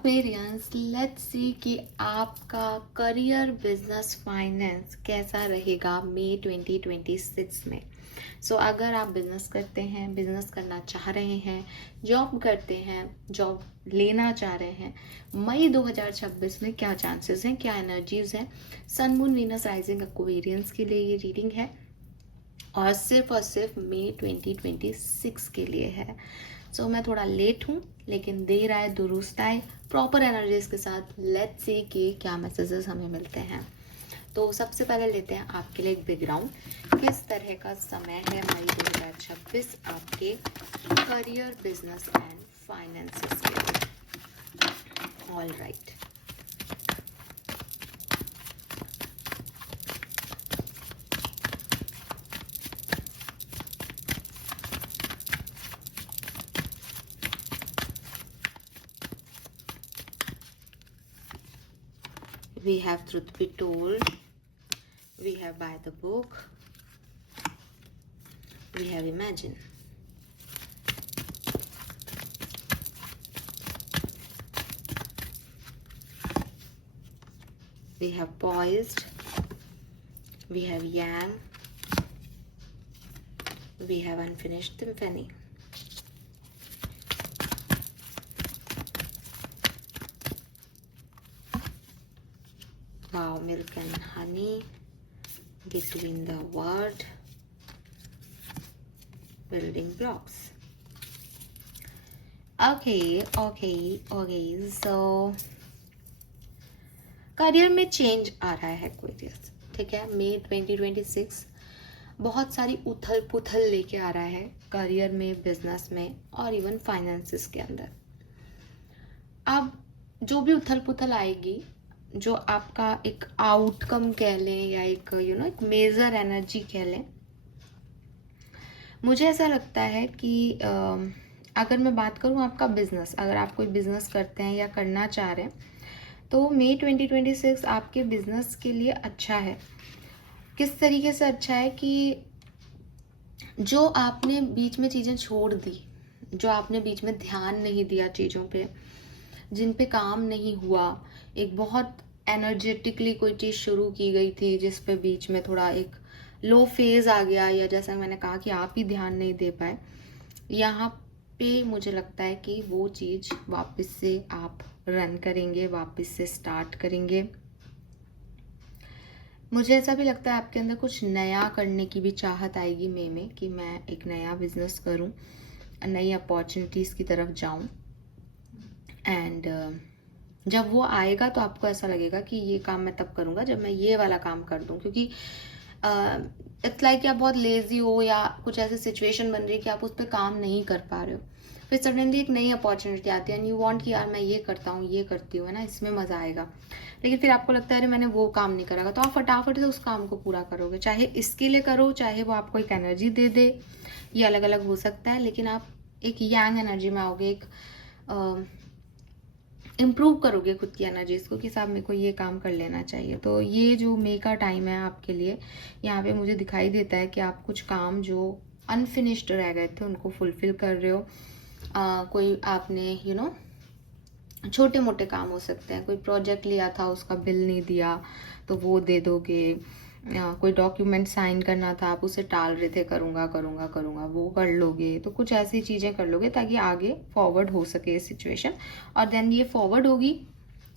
Aquarians, let's see कि आपका career, business, finance कैसा रहेगा मई 2026 में। अगर आप बिजनेस करते हैं, बिजनेस करना चाह रहे हैं, जॉब करते हैं, जॉब लेना चाह रहे हैं, मई 2026 में क्या चांसेस हैं, क्या एनर्जीज हैं। Sun moon Venus rising Aquarians के लिए ये रीडिंग है और सिर्फ मई 2026 के लिए है। मैं थोड़ा लेट हूँ, लेकिन देर आए दुरुस्त आए, प्रॉपर एनर्जीज के साथ लेट्स सी कि क्या मैसेजेस हमें मिलते हैं। तो सबसे पहले लेते हैं आपके लिए एक बैकग्राउंड, किस तरह का समय है मई 2026 आपके करियर, बिजनेस एंड फाइनेंसेस के लिए। All right, we have truth be told, we have by the book, we have imagine. We have poised, we have yang, we have unfinished symphony. Wow, milk and honey, between the word, building blocks. Okay, so career में change आ रहा है Aquarius, ठीक है। मई 2026 बहुत सारी उथल पुथल लेके आ रहा है करियर में, बिजनेस में और इवन फाइनेंसेस के अंदर। अब जो भी उथल पुथल आएगी, जो आपका एक आउटकम कह लें या एक एक मेजर एनर्जी कह लें, मुझे ऐसा लगता है कि अगर मैं बात करूं आपका बिजनेस, अगर आप कोई बिजनेस करते हैं या करना चाह रहे हैं, तो मई 2026 आपके बिजनेस के लिए अच्छा है। किस तरीके से अच्छा है कि जो आपने बीच में चीज़ें छोड़ दी, जो आपने बीच में ध्यान नहीं दिया चीज़ों पे, जिन पे काम नहीं हुआ, एक बहुत एनर्जेटिकली कोई चीज़ शुरू की गई थी जिस पे बीच में थोड़ा एक लो फेज आ गया, या जैसा मैंने कहा कि आप ही ध्यान नहीं दे पाए, यहाँ पे मुझे लगता है कि वो चीज़ वापस से आप रन करेंगे, वापस से स्टार्ट करेंगे। मुझे ऐसा भी लगता है आपके अंदर कुछ नया करने की भी चाहत आएगी मई में, कि मैं एक नया बिजनेस करूं, नई अपॉर्चुनिटीज़ की तरफ जाऊं। एंड जब वो आएगा तो आपको ऐसा लगेगा कि ये काम मैं तब करूंगा जब मैं ये वाला काम कर दूं, क्योंकि इट्स लाइक आप बहुत लेजी हो या कुछ ऐसी सिचुएशन बन रही है कि आप उस पर काम नहीं कर पा रहे हो, फिर सडनली एक नई अपॉर्चुनिटी आती है एंड यू वांट कि यार मैं ये करता हूँ, ये करती हूँ, है ना, इसमें मज़ा आएगा। लेकिन फिर आपको लगता है अरे मैंने वो काम नहीं करा, तो आप फटाफट से उस काम को पूरा करोगे, चाहे इसके लिए करो, चाहे वो आपको एक एनर्जी दे दे, ये अलग अलग हो सकता है, लेकिन आप एक यांग एनर्जी में आओगे, एक इम्प्रूव करोगे खुद की एनर्जीज को कि साहब मेरे को ये काम कर लेना चाहिए। तो ये जो मई का टाइम है आपके लिए, यहाँ पे मुझे दिखाई देता है कि आप कुछ काम जो अनफिनिश्ड रह गए थे उनको फुलफिल कर रहे हो। कोई आपने छोटे मोटे काम हो सकते हैं, कोई प्रोजेक्ट लिया था उसका बिल नहीं दिया तो वो दे दोगे, कोई डॉक्यूमेंट साइन करना था आप उसे टाल रहे थे, करूँगा करूँगा करूँगा, वो कर लोगे। तो कुछ ऐसी चीज़ें कर लोगे ताकि आगे फॉरवर्ड हो सके सिचुएशन, और देन ये फॉरवर्ड होगी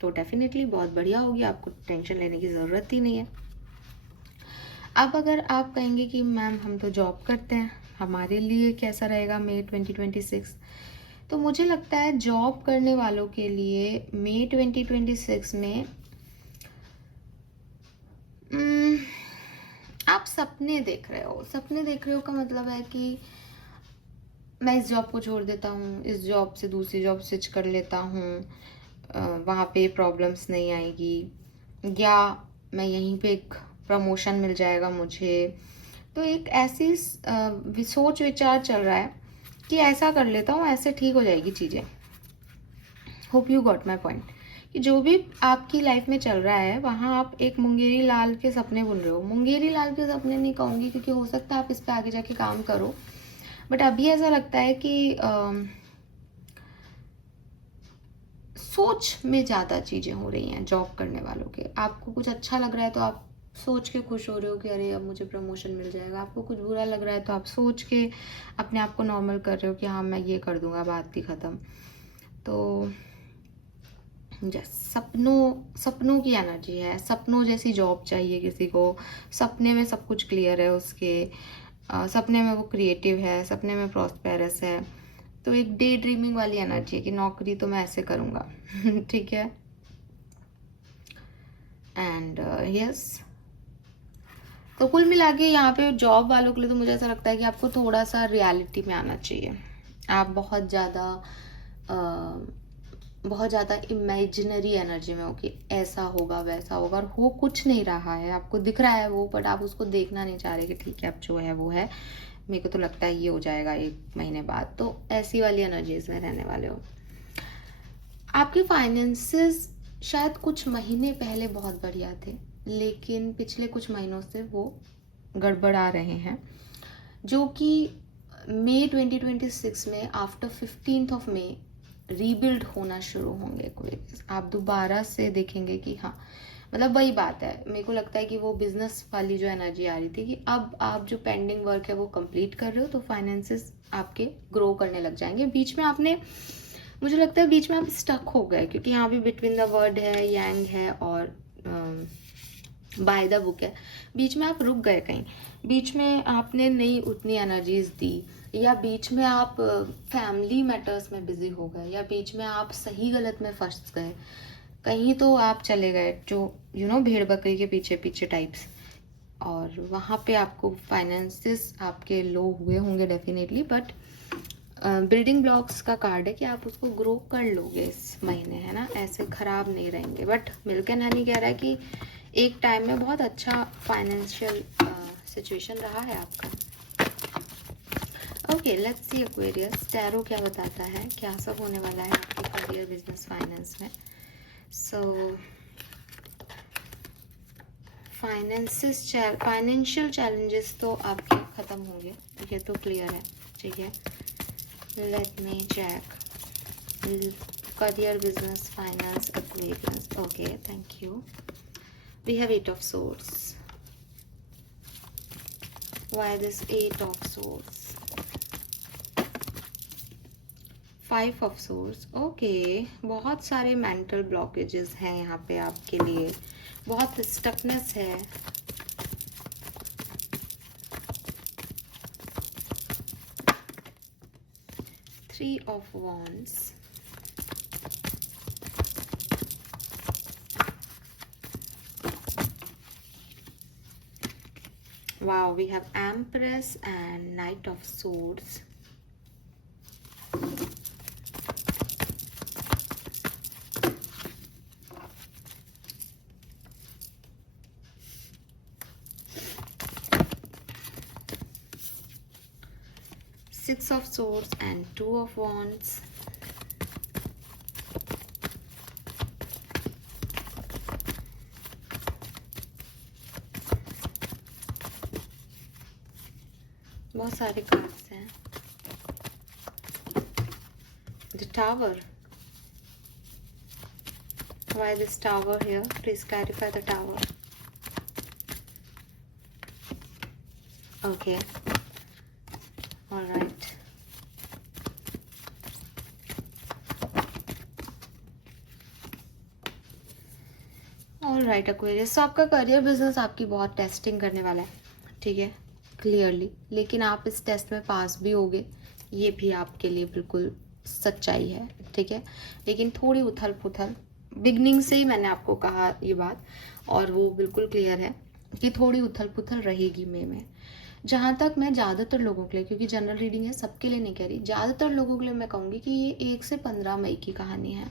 तो डेफिनेटली बहुत बढ़िया होगी, आपको टेंशन लेने की ज़रूरत ही नहीं है। अब अगर आप कहेंगे कि मैम हम तो जॉब करते हैं, हमारे लिए कैसा रहेगा मई 2026, तो मुझे लगता है जॉब करने वालों के लिए मई 2026 में आप सपने देख रहे हो। सपने देख रहे हो का मतलब है कि मैं इस जॉब को छोड़ देता हूँ, इस जॉब से दूसरी जॉब स्विच कर लेता हूँ, वहाँ पे प्रॉब्लम्स नहीं आएगी, या मैं यहीं पे एक प्रमोशन मिल जाएगा मुझे। तो एक ऐसी सोच विचार चल रहा है कि ऐसा कर लेता हूँ, ऐसे ठीक हो जाएगी चीज़ें। Hope you got my point, कि जो भी आपकी लाइफ में चल रहा है वहाँ आप एक मुंगेरी लाल के सपने बुन रहे हो। मुंगेरी लाल के सपने नहीं कहूँगी क्योंकि हो सकता है आप इस पर आगे जाके काम करो, बट अभी ऐसा लगता है कि सोच में ज़्यादा चीज़ें हो रही हैं जॉब करने वालों के। आपको कुछ अच्छा लग रहा है तो आप सोच के खुश हो रहे हो कि अरे अब मुझे प्रमोशन मिल जाएगा। आपको कुछ बुरा लग रहा है तो आप सोच के अपने आप को नॉर्मल कर रहे हो कि हाँ मैं ये कर दूंगा, बात ही ख़त्म। तो यस, सपनों की एनर्जी है। सपनों जैसी जॉब चाहिए किसी को। सपने में सब कुछ क्लियर है उसके। सपने में वो क्रिएटिव है, सपने में प्रॉस्पेरस है। तो एक डे ड्रीमिंग वाली एनर्जी है कि नौकरी तो मैं ऐसे करूँगा। ठीक है। एंड यस, तो कुल मिला के यहाँ पे जॉब वालों के लिए तो मुझे ऐसा लगता है कि आपको थोड़ा सा रियलिटी में आना चाहिए। आप बहुत ज़्यादा इमेजिनरी एनर्जी में हो कि ऐसा होगा वैसा होगा, और हो कुछ नहीं रहा है। आपको दिख रहा है वो, बट आप उसको देखना नहीं चाह रहे कि ठीक है अब जो है वो है, मेरे को तो लगता है ये हो जाएगा 1 महीने बाद। तो ऐसी वाली एनर्जीज में रहने वाले हो। आपके फाइनेंसेस शायद कुछ महीने पहले बहुत बढ़िया थे, लेकिन पिछले कुछ महीनों से वो गड़बड़ा रहे हैं, जो कि मई 2026 में after 15th of May rebuild होना शुरू होंगे। कोई आप दोबारा से देखेंगे कि हाँ, मतलब वही बात है। मेरे को लगता है कि वो बिजनेस वाली जो एनर्जी आ रही थी कि अब आप जो पेंडिंग वर्क है वो कंप्लीट कर रहे हो, तो फाइनेंसेस आपके ग्रो करने लग जाएंगे। बीच में आपने, मुझे लगता है बीच में आप स्टक हो गए, क्योंकि यहाँ भी बिटवीन द वर्ड है, यांग है और बाय द बुक है। बीच में आप रुक गए कहीं, बीच में आपने नहीं उतनी एनर्जीज दी, या बीच में आप फैमिली मैटर्स में बिजी हो गए, या बीच में आप सही गलत में फंस गए, कहीं तो आप चले गए जो भेड़ बकरी के पीछे पीछे टाइप्स। और वहाँ पे आपको फाइनेंसेस आपके लो हुए होंगे डेफिनेटली, बट बिल्डिंग ब्लॉक्स का कार्ड है कि आप उसको ग्रो कर लोगे इस महीने, है ना, ऐसे खराब नहीं रहेंगे। बट मिल्क एंड हनी कह रहा है कि एक टाइम में बहुत अच्छा फाइनेंशियल सिचुएशन रहा है आपका। Okay, let's see Aquarius, tarot क्या बताता है, क्या सब होने वाला है आपके करियर, बिजनेस, फाइनेंस में। सो फाइनेंशियल चैलेंजेस तो आपके ख़त्म होंगे, ये तो क्लियर है। ठीक है, let me check career, business, finance, Aquarius. Okay, thank you. We have 8 of swords. Why this 8 of swords? 5 of swords. Okay, बहुत सारे mental blockages हैं यहाँ पे आपके लिए, बहुत stuckness है। Three of wands. Wow, we have Empress and Knight of Swords. Six of Swords and 2 of Wands. बहुत सारे कार्ड्स हैं। The Tower. Why this Tower here? Please clarify the Tower. Okay. All right. All right, Aquarius. So आपका career business आपकी बहुत testing करने वाला है, ठीक है, क्लियरली। लेकिन आप इस टेस्ट में पास भी होगे, ये भी आपके लिए बिल्कुल सच्चाई है, ठीक है। लेकिन थोड़ी उथल पुथल, बिगनिंग से ही मैंने आपको कहा ये बात, और वो बिल्कुल क्लियर है कि थोड़ी उथल पुथल रहेगी मई में। जहाँ तक मैं ज़्यादातर लोगों के लिए, क्योंकि जनरल रीडिंग है, सबके लिए नहीं कह रही, ज़्यादातर लोगों के लिए मैं कहूँगी कि ये 1 से 15 मई की कहानी है,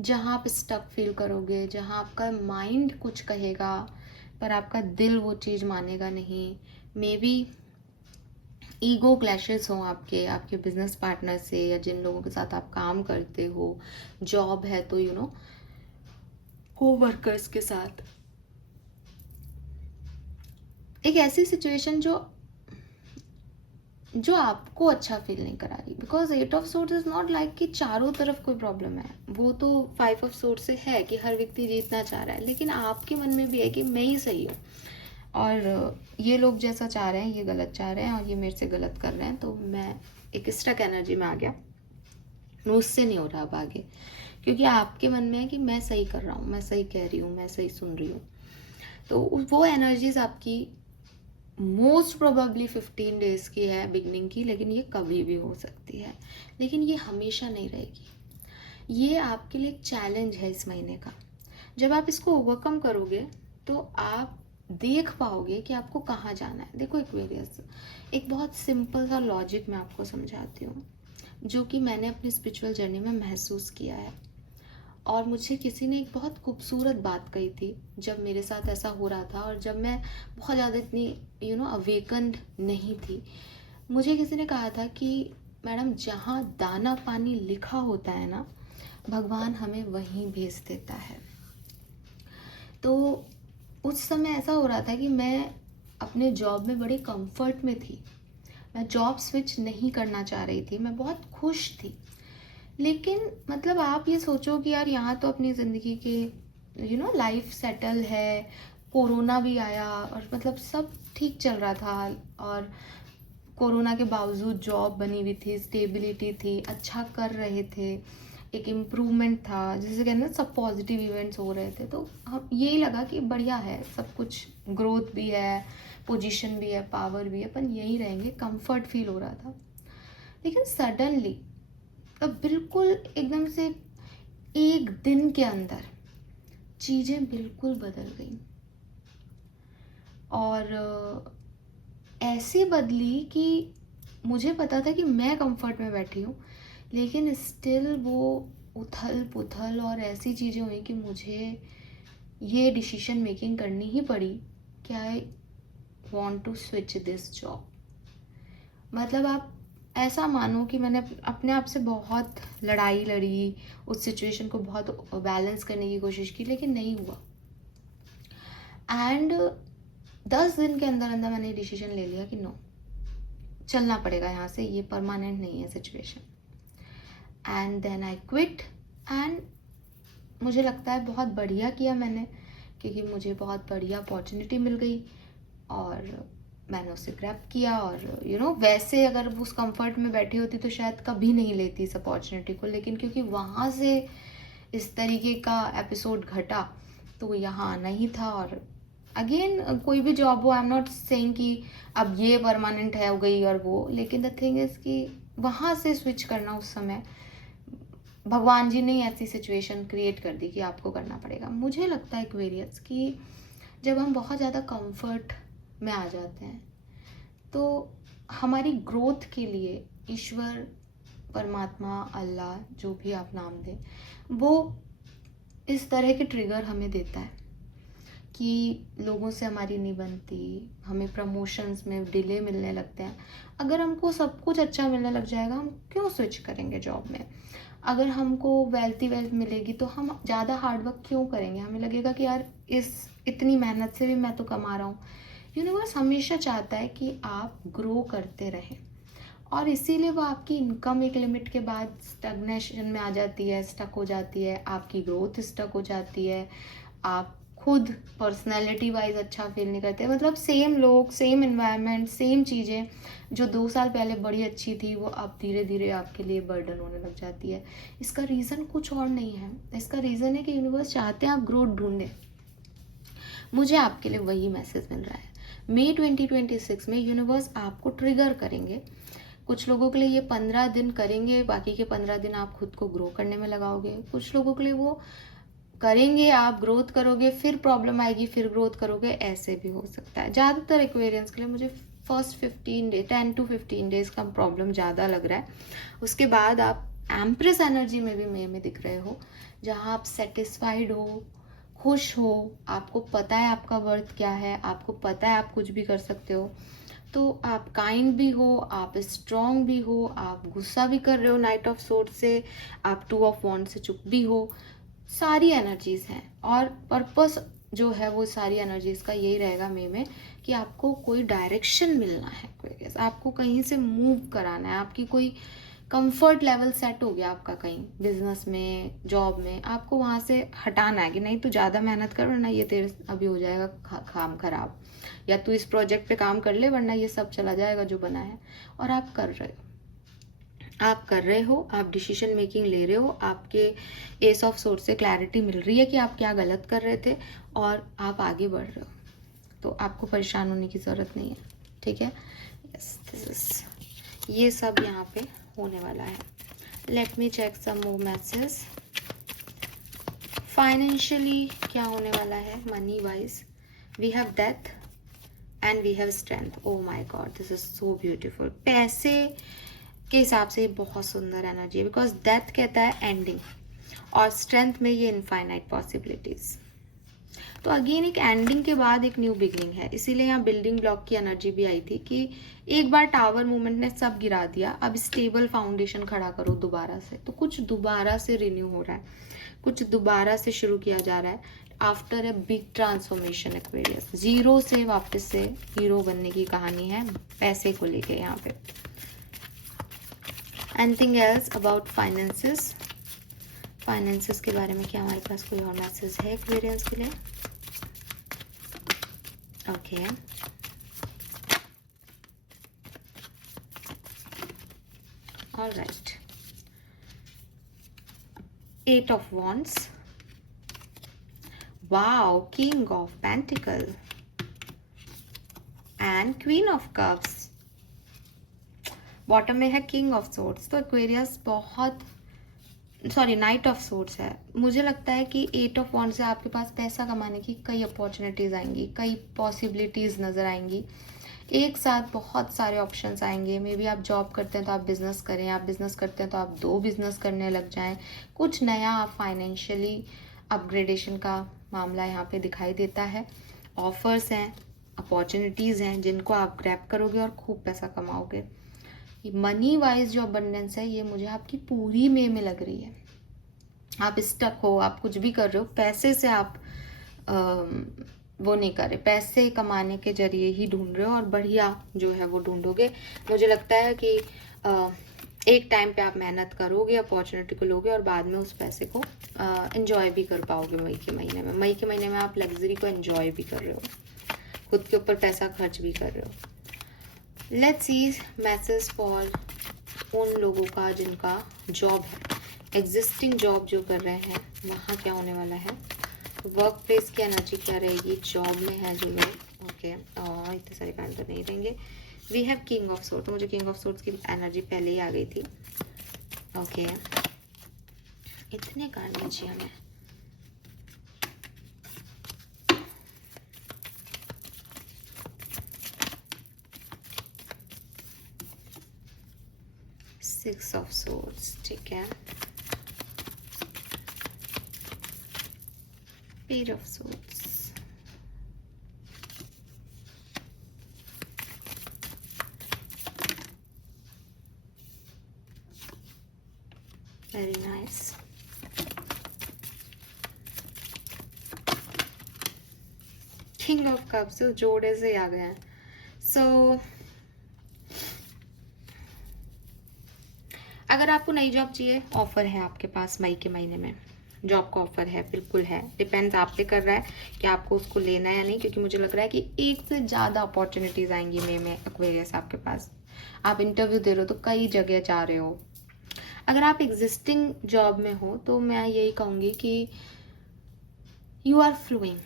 जहाँ आप स्टक फील करोगे, जहाँ आपका माइंड कुछ कहेगा पर आपका दिल वो चीज़ मानेगा नहीं। मे बी ईगो क्लैशेस हों आपके बिजनेस पार्टनर से, या जिन लोगों के साथ आप काम करते हो, जॉब है तो को वर्कर्स के साथ। एक ऐसी सिचुएशन जो जो आपको अच्छा फील नहीं करा रही, because 8 of source is not like कि चारों तरफ कोई प्रॉब्लम है। वो तो 5 ऑफ सोर्स से है कि हर व्यक्ति जीतना चाह रहा है, लेकिन आपके मन में भी है कि मैं ही सही हूँ और ये लोग जैसा चाह रहे हैं ये गलत चाह रहे हैं और ये मेरे से गलत कर रहे हैं, तो मैं एक स्टक एनर्जी में आ गया, मुझसे नहीं हो रहा अब आगे, क्योंकि आपके मन में है कि मैं सही कर रहा हूँ, मैं सही कह रही हूँ, मैं सही सुन रही हूँ। तो वो एनर्जीज आपकी मोस्ट प्रोबेबली 15 डेज की है बिगनिंग की, लेकिन ये कभी भी हो सकती है, लेकिन ये हमेशा नहीं रहेगी। ये आपके लिए एक चैलेंज है इस महीने का। जब आप इसको ओवरकम करोगे तो आप देख पाओगे कि आपको कहाँ जाना है। देखो एक्वेरियस, एक बहुत सिंपल सा लॉजिक मैं आपको समझाती हूँ, जो कि मैंने अपनी स्पिरिचुअल जर्नी में महसूस किया है। और मुझे किसी ने एक बहुत खूबसूरत बात कही थी जब मेरे साथ ऐसा हो रहा था, और जब मैं बहुत ज़्यादा इतनी अवेकन्ड नहीं थी। मुझे किसी ने कहा था कि मैडम, जहाँ दाना पानी लिखा होता है ना, भगवान हमें वहीं भेज देता है। तो उस समय ऐसा हो रहा था कि मैं अपने जॉब में बड़े कंफर्ट में थी, मैं जॉब स्विच नहीं करना चाह रही थी, मैं बहुत खुश थी। लेकिन मतलब आप ये सोचो कि यार यहाँ तो अपनी ज़िंदगी के लाइफ सेटल है, कोरोना भी आया और मतलब सब ठीक चल रहा था, और कोरोना के बावजूद जॉब बनी हुई थी, स्टेबिलिटी थी, अच्छा कर रहे थे, एक इम्प्रूवमेंट था, जैसे कहते हैं सब पॉजिटिव इवेंट्स हो रहे थे। तो हम यही लगा कि बढ़िया है सब कुछ, ग्रोथ भी है, पोजीशन भी है, पावर भी है, अपन यही रहेंगे, कंफर्ट फील हो रहा था। लेकिन सडनली अब बिल्कुल एकदम से एक दिन के अंदर चीज़ें बिल्कुल बदल गई, और ऐसे बदली कि मुझे पता था कि मैं कंफर्ट में बैठी हूँ, लेकिन स्टिल वो उथल पुथल और ऐसी चीज़ें हुई कि मुझे ये डिसीजन मेकिंग करनी ही पड़ी कि I want to switch this job. मतलब आप ऐसा मानो कि मैंने अपने आप से बहुत लड़ाई लड़ी, उस सिचुएशन को बहुत बैलेंस करने की कोशिश की, लेकिन नहीं हुआ। एंड 10 दिन के अंदर अंदर मैंने डिसीजन ले लिया कि नो, चलना पड़ेगा यहाँ से, ये परमानेंट नहीं है situation. And then I quit, and मुझे लगता है बहुत बढ़िया किया मैंने, क्योंकि मुझे बहुत बढ़िया अपॉर्चुनिटी मिल गई और मैंने उसे ग्रैब किया। और वैसे अगर उस कंफर्ट में बैठी होती तो शायद कभी नहीं लेती इस अपॉर्चुनिटी को, लेकिन क्योंकि वहाँ से इस तरीके का एपिसोड घटा तो यहाँ आना ही था। और अगेन कोई भी जॉब हो, आई एम नॉट सेइंग कि अब ये परमानेंट है हो गई और वो, लेकिन द थिंग इज़ कि वहाँ से स्विच करना उस समय भगवान जी ने ऐसी सिचुएशन क्रिएट कर दी कि आपको करना पड़ेगा। मुझे लगता है एक्वेरियस कि जब हम बहुत ज़्यादा कंफर्ट में आ जाते हैं तो हमारी ग्रोथ के लिए ईश्वर, परमात्मा, अल्लाह, जो भी आप नाम दें, वो इस तरह के ट्रिगर हमें देता है कि लोगों से हमारी नहीं बनती, हमें प्रमोशंस में डिले मिलने लगते हैं। अगर हमको सब कुछ अच्छा मिलने लग जाएगा, हम क्यों स्विच करेंगे जॉब में? अगर हमको वेल्थ मिलेगी तो हम ज़्यादा हार्डवर्क क्यों करेंगे? हमें लगेगा कि यार इतनी मेहनत से भी मैं तो कमा रहा हूँ। यूनिवर्स हमेशा चाहता है कि आप ग्रो करते रहें, और इसीलिए वो आपकी इनकम एक लिमिट के बाद स्टैग्नेशन में आ जाती है, स्टक हो जाती है, आपकी ग्रोथ स्टक हो जाती है, आप खुद पर्सनैलिटी वाइज अच्छा फील नहीं करते। मतलब सेम लोग, सेम इन्वायरमेंट, सेम चीज़ें जो 2 साल पहले बड़ी अच्छी थी वो अब धीरे धीरे आपके लिए बर्डन होने लग जाती है। इसका रीज़न कुछ और नहीं है, इसका रीज़न है कि यूनिवर्स चाहते हैं आप ग्रोथ ढूंढें। मुझे आपके लिए वही मैसेज मिल रहा है। मई 2026 में यूनिवर्स आपको ट्रिगर करेंगे। कुछ लोगों के लिए ये 15 दिन करेंगे, बाकी के 15 दिन आप खुद को ग्रो करने में लगाओगे। कुछ लोगों के लिए वो करेंगे, आप ग्रोथ करोगे, फिर प्रॉब्लम आएगी, फिर ग्रोथ करोगे, ऐसे भी हो सकता है। ज़्यादातर एक्वेरियंस के लिए मुझे फर्स्ट 15 डे 10 to 15 डेज का प्रॉब्लम ज़्यादा लग रहा है। उसके बाद आप एम्प्रेस एनर्जी में भी मे में दिख रहे हो, जहाँ आप सेटिस्फाइड हो, खुश हो, आपको पता है आपका वर्थ क्या है, आपको पता है आप कुछ भी कर सकते हो। तो आप काइंड भी हो, आप स्ट्रॉन्ग भी हो, आप गुस्सा भी कर रहे हो नाइट ऑफ सोर्ड से, आप 2 ऑफ वॉन्ड से चुप भी हो। सारी एनर्जीज हैं, और पर्पस जो है वो सारी एनर्जीज का यही रहेगा मई में कि आपको कोई डायरेक्शन मिलना है, आपको कहीं से मूव कराना है, आपकी कोई कंफर्ट लेवल सेट हो गया आपका कहीं बिजनेस में, जॉब में, आपको वहाँ से हटाना है कि नहीं तू ज़्यादा मेहनत कर वरना ये तेरे अभी हो जाएगा काम खराब, या तू इस प्रोजेक्ट पे काम कर ले वरना ये सब चला जाएगा जो बना है। और आप कर रहे हो, आप डिसीजन मेकिंग ले रहे हो, आपके एस ऑफ सोर्स से क्लैरिटी मिल रही है कि आप क्या गलत कर रहे थे और आप आगे बढ़ रहे हो, तो आपको परेशान होने की ज़रूरत नहीं है, ठीक है। ये सब यहाँ पे होने वाला है। Let me check some more message. Financially क्या होने वाला है money wise? We have death and we have strength. Oh my God, this is so beautiful. पैसे के हिसाब से ये बहुत सुंदर एनर्जी है, बिकॉज डेथ कहता है एंडिंग और स्ट्रेंथ में ये इनफाइनाइट पॉसिबिलिटीज। तो अगेन एक एंडिंग के बाद एक न्यू बिगनिंग है, इसीलिए यहाँ बिल्डिंग ब्लॉक की एनर्जी भी आई थी कि एक बार टावर मूवमेंट ने सब गिरा दिया, अब स्टेबल फाउंडेशन खड़ा करो दोबारा से। तो कुछ दोबारा से रिन्यू हो रहा है, कुछ दोबारा से शुरू किया जा रहा है after a big transformation Aquarius. Zero से वापस से हीरो बनने की कहानी है पैसे को लेके यहाँ पे। Anything else about finances? Finances के बारे में क्या हमारे पास कोई और मैसेज है एक्वेरियंस के लिए? Okay, alright. 8 of Wands, wow, King of Pentacle and Queen of Cups। Bottom में है किंग ऑफ सोर्ड्स, तो एक्वेरियस बहुत नाइट ऑफ सोर्ड्स है। मुझे लगता है कि 8 ऑफ वॉन्ड्स से आपके पास पैसा कमाने की कई अपॉर्चुनिटीज आएंगी, कई पॉसिबिलिटीज नजर आएंगी, एक साथ बहुत सारे ऑप्शंस आएंगे। मे बी आप जॉब करते हैं तो आप बिजनेस करें, आप बिजनेस करते हैं तो आप 2 बिजनेस करने लग जाएं, कुछ नया आप फाइनेंशियली अपग्रेडेशन का मामला यहाँ पे दिखाई देता है। ऑफर्स हैं, अपॉर्चुनिटीज हैं जिनको आप ग्रैब करोगे और खूब पैसा कमाओगे। मनी वाइज जो अबंडेंस है ये मुझे आपकी पूरी में लग रही है। आप स्टक हो, आप कुछ भी कर रहे हो, पैसे से आप वो नहीं कर रहे, पैसे कमाने के जरिए ही ढूंढ रहे हो और बढ़िया जो है वो ढूंढोगे। मुझे लगता है कि एक टाइम पे आप मेहनत करोगे, अपॉर्चुनिटी को लोगे और बाद में उस पैसे को एंजॉय भी कर पाओगे। मई के महीने में, मई के महीने में आप लग्जरी को एंजॉय भी कर रहे हो, खुद के ऊपर पैसा खर्च भी कर रहे हो। लेट्स सी मैसेज फॉर उन लोगों का जिनका जॉब है, एग्जिस्टिंग जॉब जो कर रहे हैं, वहाँ क्या होने वाला है? वर्क प्लेस की एनर्जी क्या रहेगी? जॉब में है जो लोग, ओके, और इतने सारे कार्ड तो नहीं रहेंगे। We have king of swords, मुझे किंग ऑफ सोर्ड्स की एनर्जी पहले ही आ गई थी। ओके, इतने कार्ड नहीं चाहिए हमें। सिक्स ऑफ सोर्ड्स, ठीक है। Page of swords, very nice. King of cups जोड़े से आ गए हैं। सो अगर आपको नई जॉब चाहिए, ऑफर है आपके पास मई के महीने में, जॉब का ऑफर है, बिल्कुल है। डिपेंड्स आप पे कर रहा है कि आपको उसको लेना है या नहीं, क्योंकि मुझे लग रहा है कि एक से ज़्यादा अपॉर्चुनिटीज आएंगी मई में एक्वेरियस आपके पास। आप इंटरव्यू दे रहे हो तो कई जगह जा रहे हो। अगर आप एग्जिस्टिंग जॉब में हो तो मैं यही कहूँगी कि यू आर फ्लोइंग,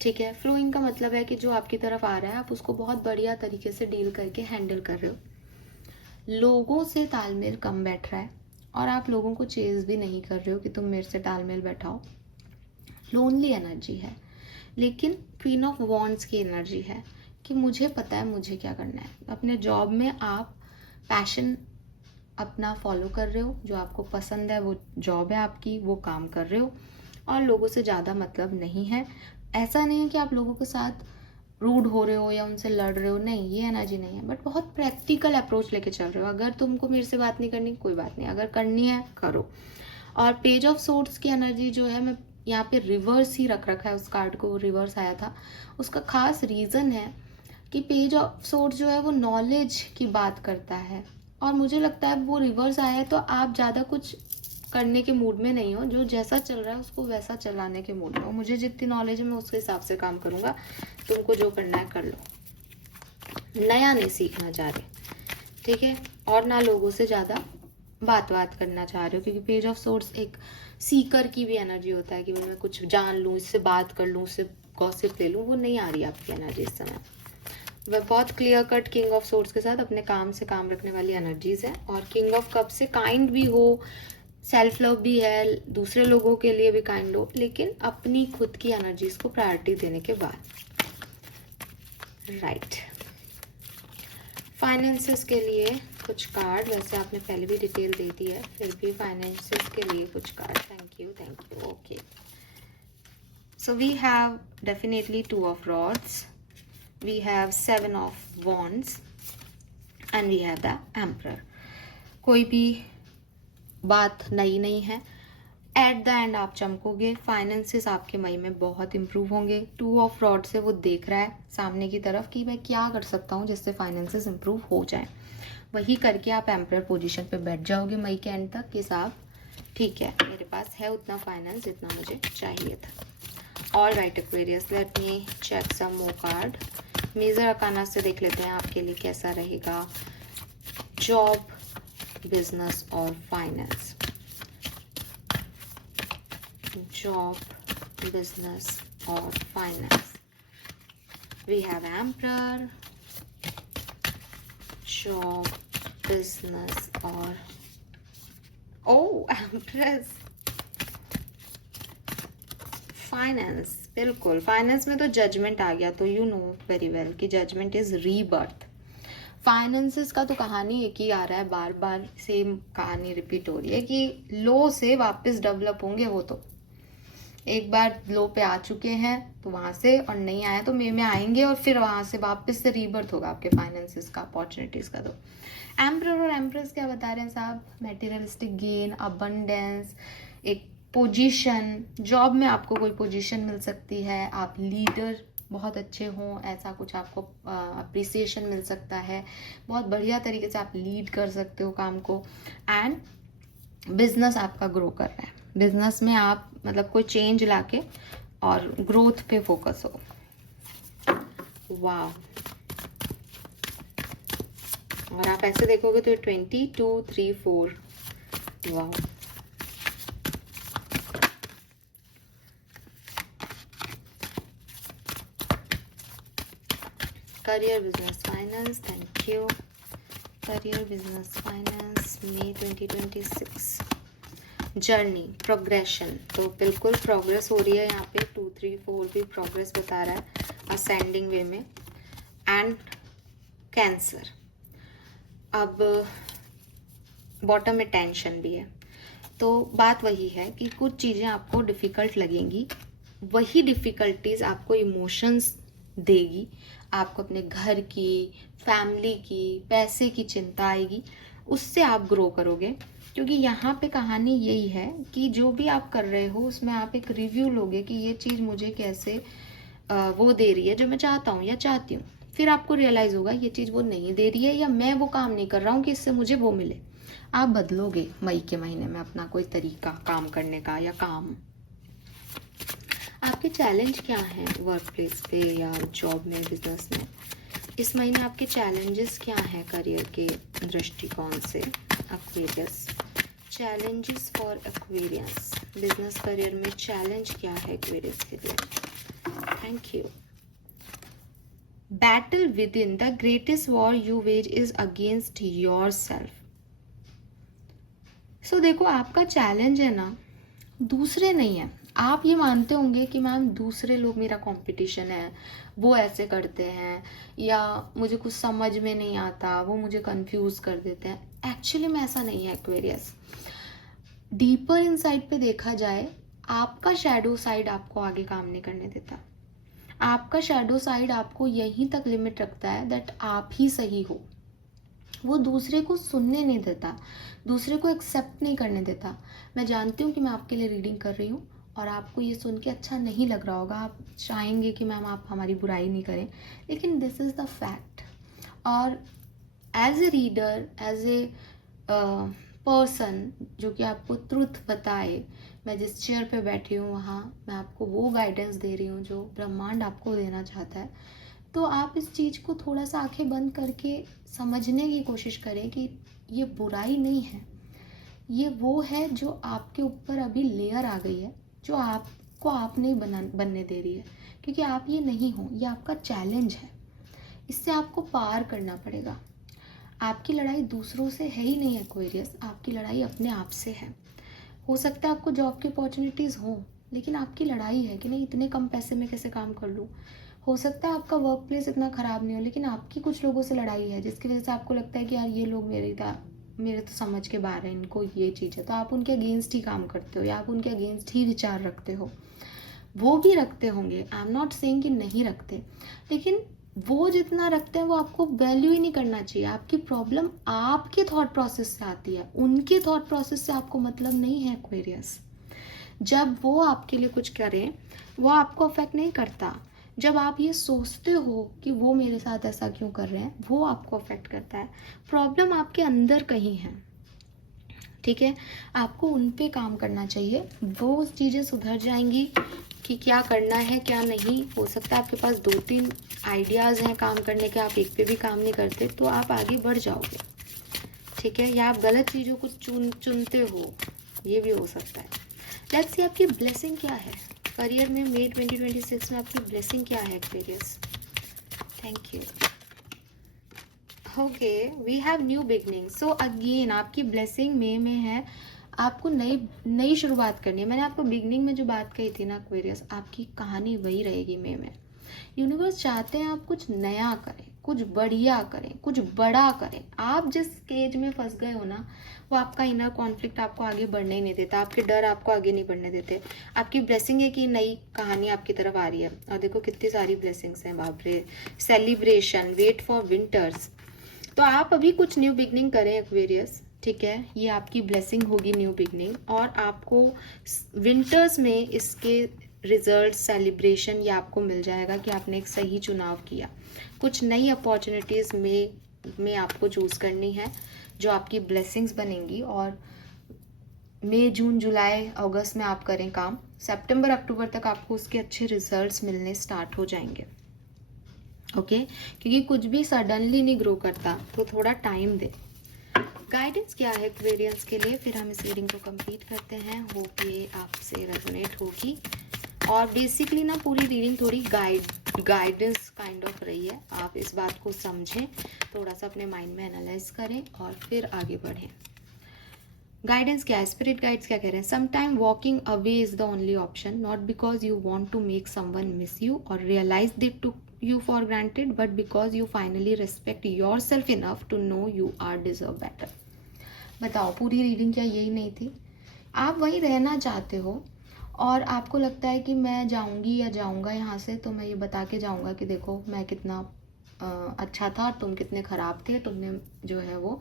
ठीक है। फ्लोइंग का मतलब है कि जो आपकी तरफ आ रहा है आप उसको बहुत बढ़िया तरीके से डील करके हैंडल कर रहे हो। लोगों से तालमेल कम बैठ रहा है और आप लोगों को चेज भी नहीं कर रहे हो कि तुम मेरे से तालमेल बैठाओ। लोनली एनर्जी है, लेकिन क्वीन ऑफ वॉन्ड्स की एनर्जी है कि मुझे पता है मुझे क्या करना है। अपने जॉब में आप पैशन अपना फॉलो कर रहे हो, जो आपको पसंद है वो जॉब है आपकी, वो काम कर रहे हो और लोगों से ज़्यादा मतलब नहीं है। ऐसा नहीं है कि आप लोगों के साथ रूड हो रहे हो या उनसे लड़ रहे हो, नहीं, ये एनर्जी नहीं है, बट बहुत प्रैक्टिकल अप्रोच लेके चल रहे हो। अगर तुमको मेरे से बात नहीं करनी, कोई बात नहीं, अगर करनी है करो। और पेज ऑफ सोर्ड्स की एनर्जी जो है, मैं यहाँ पे रिवर्स ही रख रखा है, उस कार्ड को रिवर्स आया था। उसका खास रीज़न है कि पेज ऑफ सोर्ड्स जो है वो नॉलेज की बात करता है, और मुझे लगता है वो रिवर्स आया है तो आप ज़्यादा कुछ करने के मूड में नहीं हो, जो जैसा चल रहा है उसको वैसा चलाने के मूड में हो। मुझे जितनी नॉलेज है मैं उसके हिसाब से काम करूँगा, तुमको जो करना है कर लो, नया नहीं सीखना चाह रहे, ठीक है, और ना लोगों से ज़्यादा बात करना चाह रहे हो, क्योंकि पेज ऑफ सोर्ड्स एक सीकर की भी एनर्जी होता है कि मैं कुछ जान लूँ, इससे बात कर लूँ, उससे गॉसिप ले लूँ, वो नहीं आ रही आपकी एनर्जी इस समय। वह बहुत clear cut king of swords के साथ अपने काम से काम रखने वाली एनर्जीज है, और किंग ऑफ कप से काइंड भी हो, सेल्फ लव भी है, दूसरे लोगों के लिए भी काइंड हो, लेकिन अपनी खुद की एनर्जीज को प्रायोरिटी देने के बाद। राइट, फाइनेंसेस के लिए कुछ कार्ड, वैसे आपने पहले भी डिटेल दे दी है, फिर भी फाइनेंसेस के लिए कुछ card. Thank you, okay. So we have definitely 2 of rods, we have 7 of wands and we have the emperor। कोई भी बात नई नहीं है, एट द एंड आप चमकोगे, फाइनेंसेस आपके मई में बहुत इंप्रूव होंगे। 2 ऑफ रॉड से वो देख रहा है सामने की तरफ कि मैं क्या कर सकता हूँ जिससे फाइनेंसेस इंप्रूव हो जाए, वही करके आप एम्परर पोजीशन पे बैठ जाओगे मई के एंड तक कि साहब ठीक है, मेरे पास है उतना फाइनेंस जितना मुझे चाहिए था। All right Aquarius, let me check some more card. Major arcana से देख लेते हैं आपके लिए कैसा रहेगा जॉब, बिजनेस और फाइनेंस। जॉब, बिजनेस और finance. We have emperor, job, business और एम्प्रेस, फाइनेंस। बिल्कुल, फाइनेंस में तो जजमेंट आ गया, तो यू नो वेरी वेल कि जजमेंट इज रीबर्थ। फाइनेंसेस का तो कहानी एक ही आ रहा है, बार बार सेम कहानी रिपीट हो रही है कि लो से वापस डेवलप होंगे। वो तो एक बार लो पे आ चुके हैं तो वहां से, और नहीं आया तो मे में आएंगे, और फिर वहां से वापस से रीबर्थ होगा आपके फाइनेंसेस का, अपॉर्चुनिटीज का। तो एम्परर और एम्प्रेस क्या बता रहे हैं साहब? मटेरियलिस्टिक गेन, अबंडेंस, एक पोजीशन, जॉब में आपको कोई पोजीशन मिल सकती है, आप लीडर बहुत अच्छे हों, ऐसा कुछ आपको अप्रिसिएशन मिल सकता है, बहुत बढ़िया तरीके से आप लीड कर सकते हो काम को। एंड बिजनेस आपका ग्रो कर रहा है, बिजनेस में आप मतलब कोई चेंज लाके और ग्रोथ पे फोकस हो। वाह, और आप ऐसे देखोगे तो 22, 3, 4। वाह, career, business, finance. Thank you. Career, business, finance, May 2026। Journey, progression, तो बिल्कुल प्रोग्रेस हो रही है यहाँ पे। 2, 3, 4 भी प्रोग्रेस बता रहा है असेंडिंग वे में। एंड कैंसर, अब बॉटम में टेंशन भी है, तो बात वही है कि कुछ चीज़ें आपको डिफ़िकल्ट लगेंगी, वही डिफ़िकल्टीज आपको इमोशंस देगी, आपको अपने घर की, फैमिली की, पैसे की चिंता आएगी, उससे आप ग्रो करोगे। क्योंकि यहाँ पे कहानी यही है कि जो भी आप कर रहे हो उसमें आप एक रिव्यू लोगे कि ये चीज़ मुझे कैसे वो दे रही है जो मैं चाहता हूँ या चाहती हूँ। फिर आपको रियलाइज़ होगा ये चीज़ वो नहीं दे रही है, या मैं वो काम नहीं कर रहा हूँ कि इससे मुझे वो मिले। आप बदलोगे मई के महीने में अपना कोई तरीका काम करने का या काम। आपके चैलेंज क्या हैं वर्क प्लेस पे या जॉब में, बिजनेस में? इस महीने आपके चैलेंजेस क्या हैं करियर के दृष्टिकोण से? Aquarius, challenges for Aquarius, business career में चैलेंज क्या है एक्वेरियस के लिए? Thank you. Battle within, the greatest war you wage is against yourself. So देखो, आपका चैलेंज है ना दूसरे नहीं है। आप ये मानते होंगे कि मैम दूसरे लोग मेरा कंपटीशन है, वो ऐसे करते हैं, या मुझे कुछ समझ में नहीं आता, वो मुझे कंफ्यूज कर देते हैं। एक्चुअली में ऐसा नहीं है एक्वेरियस। डीपर इनसाइड पे देखा जाए, आपका शैडो साइड आपको आगे काम नहीं करने देता। आपका शैडो साइड आपको यहीं तक लिमिट रखता है दैट आप ही सही हो। वो दूसरे को सुनने नहीं देता, दूसरे को एक्सेप्ट नहीं करने देता। मैं जानती हूँ कि मैं आपके लिए रीडिंग कर रही हूँ और आपको ये सुन के अच्छा नहीं लग रहा होगा, आप चाहेंगे कि मैम आप हमारी बुराई नहीं करें, लेकिन दिस इज़ द फैक्ट। और as a reader, as a person जो कि आपको ट्रुथ बताए, मैं जिस चेयर पे बैठी हूँ वहाँ मैं आपको वो गाइडेंस दे रही हूँ जो ब्रह्मांड आपको देना चाहता है। तो आप इस चीज़ को थोड़ा सा आंखें बंद करके समझने की कोशिश करें कि ये बुराई नहीं है, ये वो है जो आपके ऊपर अभी लेयर आ गई है, जो आपको आप नहीं बनने दे रही है, क्योंकि आप ये नहीं हो, ये आपका चैलेंज है, इससे आपको पार करना पड़ेगा। आपकी लड़ाई दूसरों से है ही नहीं एक्वेरियस, आपकी लड़ाई अपने आप से है। हो सकता है आपको जॉब की अपॉर्चुनिटीज़ हो, लेकिन आपकी लड़ाई है कि नहीं इतने कम पैसे में कैसे काम कर लूँ। हो सकता है आपका वर्क प्लेस इतना ख़राब नहीं हो, लेकिन आपकी कुछ लोगों से लड़ाई है जिसकी वजह से आपको लगता है कि यार ये लोग मेरे तो समझ के बाहर है, इनको ये चीज़ है, तो आप उनके अगेंस्ट ही काम करते हो या आप उनके अगेंस्ट ही विचार रखते हो। वो भी रखते होंगे, आई एम नॉट सेइंग कि नहीं रखते, लेकिन वो जितना रखते हैं वो आपको वैल्यू ही नहीं करना चाहिए। आपकी प्रॉब्लम आपके थॉट प्रोसेस से आती है, उनके थॉट प्रोसेस से आपको मतलब नहीं है एक्वेरियस। जब वो आपके लिए कुछ करें वो आपको अफेक्ट नहीं करता, जब आप ये सोचते हो कि वो मेरे साथ ऐसा क्यों कर रहे हैं वो आपको अफेक्ट करता है। प्रॉब्लम आपके अंदर कहीं है, ठीक है, आपको उन पे काम करना चाहिए, वो चीज़ें सुधर जाएंगी कि क्या करना है क्या नहीं। हो सकता है आपके पास 2-3 आइडियाज़ हैं काम करने के, आप एक पे भी काम नहीं करते, तो आप आगे बढ़ जाओगे, ठीक है, या आप गलत चीज़ों को चुनते हो, ये भी हो सकता है। लेट्स सी आपकी ब्लेसिंग क्या है करियर में, मई 2026 में आपकी ब्लेसिंग क्या है Aquarius. Thank you. Okay, we have new beginning. So again आपकी ब्लेसिंग मई में है, आपको नई शुरुआत करनी है। मैंने आपको बिगनिंग में जो बात कही थी ना एक्वेरियस, आपकी कहानी वही रहेगी मई में। यूनिवर्स चाहते हैं आप कुछ नया करें, कुछ बढ़िया करें, कुछ बड़ा करें। आप जिस स्टेज में फंस गए हो ना, वो आपका इनर कॉन्फ्लिक्ट आपको आगे बढ़ने ही नहीं देता, आपके डर आपको आगे नहीं बढ़ने देते। आपकी ब्लेसिंग है कि नई कहानी आपकी तरफ आ रही है, और देखो कितनी सारी ब्लेसिंग्स हैं, बाप रे। Celebration, wait for winters. तो आप अभी कुछ न्यू बिगनिंग करें एक्वेरियस, ठीक है, ये आपकी ब्लेसिंग होगी न्यू बिगनिंग, और आपको विंटर्स में इसके रिजल्ट, सेलिब्रेशन ये आपको मिल जाएगा कि आपने एक सही चुनाव किया। कुछ नई अपॉर्चुनिटीज़ में आपको चूज़ करनी है जो आपकी ब्लेसिंग्स बनेंगी, और मई, जून, जुलाई, अगस्त में आप करें काम, सितंबर, अक्टूबर तक आपको उसके अच्छे रिजल्ट्स मिलने स्टार्ट हो जाएंगे, ओके क्योंकि कुछ भी सडनली नहीं ग्रो करता, तो थोड़ा टाइम दे। गाइडेंस क्या है एक्वेरियंस के लिए, फिर हम इस रीडिंग को कंप्लीट करते हैं। होप ये आपसे रेजोनेट होगी, और बेसिकली ना पूरी रीडिंग थोड़ी गाइडेंस काइंड ऑफ रही है। आप इस बात को समझें, थोड़ा सा अपने माइंड में एनालाइज करें और फिर आगे बढ़ें। गाइडेंस क्या है, स्पिरिट गाइड्स क्या कह रहे हैं। Sometime walking away is the only option, not because you want to make someone miss you और realize that to you for granted, but because you finally respect yourself enough to know you are deserve better। बताओ पूरी reading क्या यही नहीं थी? आप वहीं रहना चाहते हो, और आपको लगता है कि मैं जाऊंगी या जाऊंगा यहाँ से तो मैं ये बता के जाऊंगा कि देखो मैं कितना अच्छा था, तुम कितने ख़राब थे, तुमने जो है वो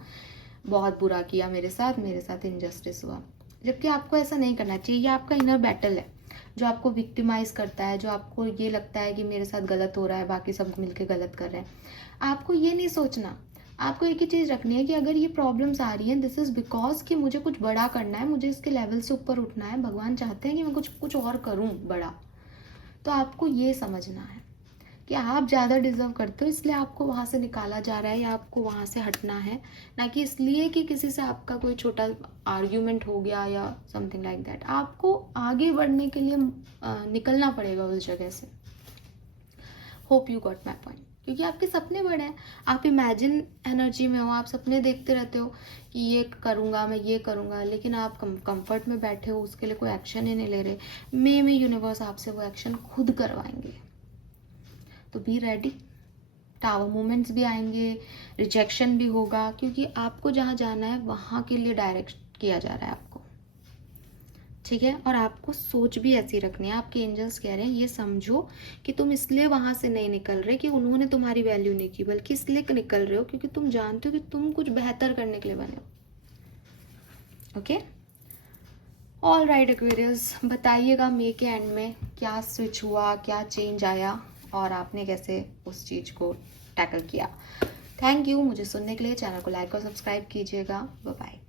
बहुत बुरा किया मेरे साथ इनजस्टिस हुआ। जबकि आपको ऐसा नहीं करना चाहिए, ये आपका इनर बैटल है जो आपको विक्टिमाइज करता है, जो आपको ये लगता है कि मेरे साथ गलत हो रहा है, बाकी सब मिलके गलत कर रहे हैं। आपको ये नहीं सोचना, आपको एक ही चीज़ रखनी है कि अगर ये प्रॉब्लम्स आ रही हैं, दिस इज़ बिकॉज कि मुझे कुछ बड़ा करना है, मुझे इसके लेवल से ऊपर उठना है, भगवान चाहते हैं कि मैं कुछ और करूँ बड़ा। तो आपको ये समझना है कि आप ज़्यादा डिजर्व करते हो, इसलिए आपको वहाँ से निकाला जा रहा है या आपको वहाँ से हटना है, ना कि इसलिए कि किसी से आपका कोई छोटा आर्ग्यूमेंट हो गया या समथिंग लाइक दैट। आपको आगे बढ़ने के लिए निकलना पड़ेगा उस जगह से। Hope you got my point, क्योंकि आपके सपने बड़े हैं, आप इमेजिन एनर्जी में हो, आप सपने देखते रहते हो कि ये करूँगा, मैं ये करूँगा, लेकिन आप कंफर्ट में बैठे हो, उसके लिए कोई एक्शन ही नहीं ले रहे। मे में यूनिवर्स आपसे वो एक्शन खुद करवाएंगे, तो बी रेडी। टावर मूवमेंट्स भी आएंगे, रिजेक्शन भी होगा, क्योंकि आपको जहाँ जाना है वहाँ के लिए डायरेक्ट किया जा रहा है आपको, ठीक है। और आपको सोच भी ऐसी रखनी है, आपके एंजल्स कह रहे हैं ये समझो कि तुम इसलिए वहाँ से नहीं निकल रहे कि उन्होंने तुम्हारी वैल्यू नहीं की, बल्कि इसलिए निकल रहे हो क्योंकि तुम जानते हो कि तुम कुछ बेहतर करने के लिए बने हो, ओके। ऑल राइट एक्वेरियस, बताइएगा मई के एंड में क्या स्विच हुआ, क्या चेंज आया और आपने कैसे उस चीज़ को टैकल किया। थैंक यू मुझे सुनने के लिए। चैनल को लाइक और सब्सक्राइब कीजिएगा। Bye bye.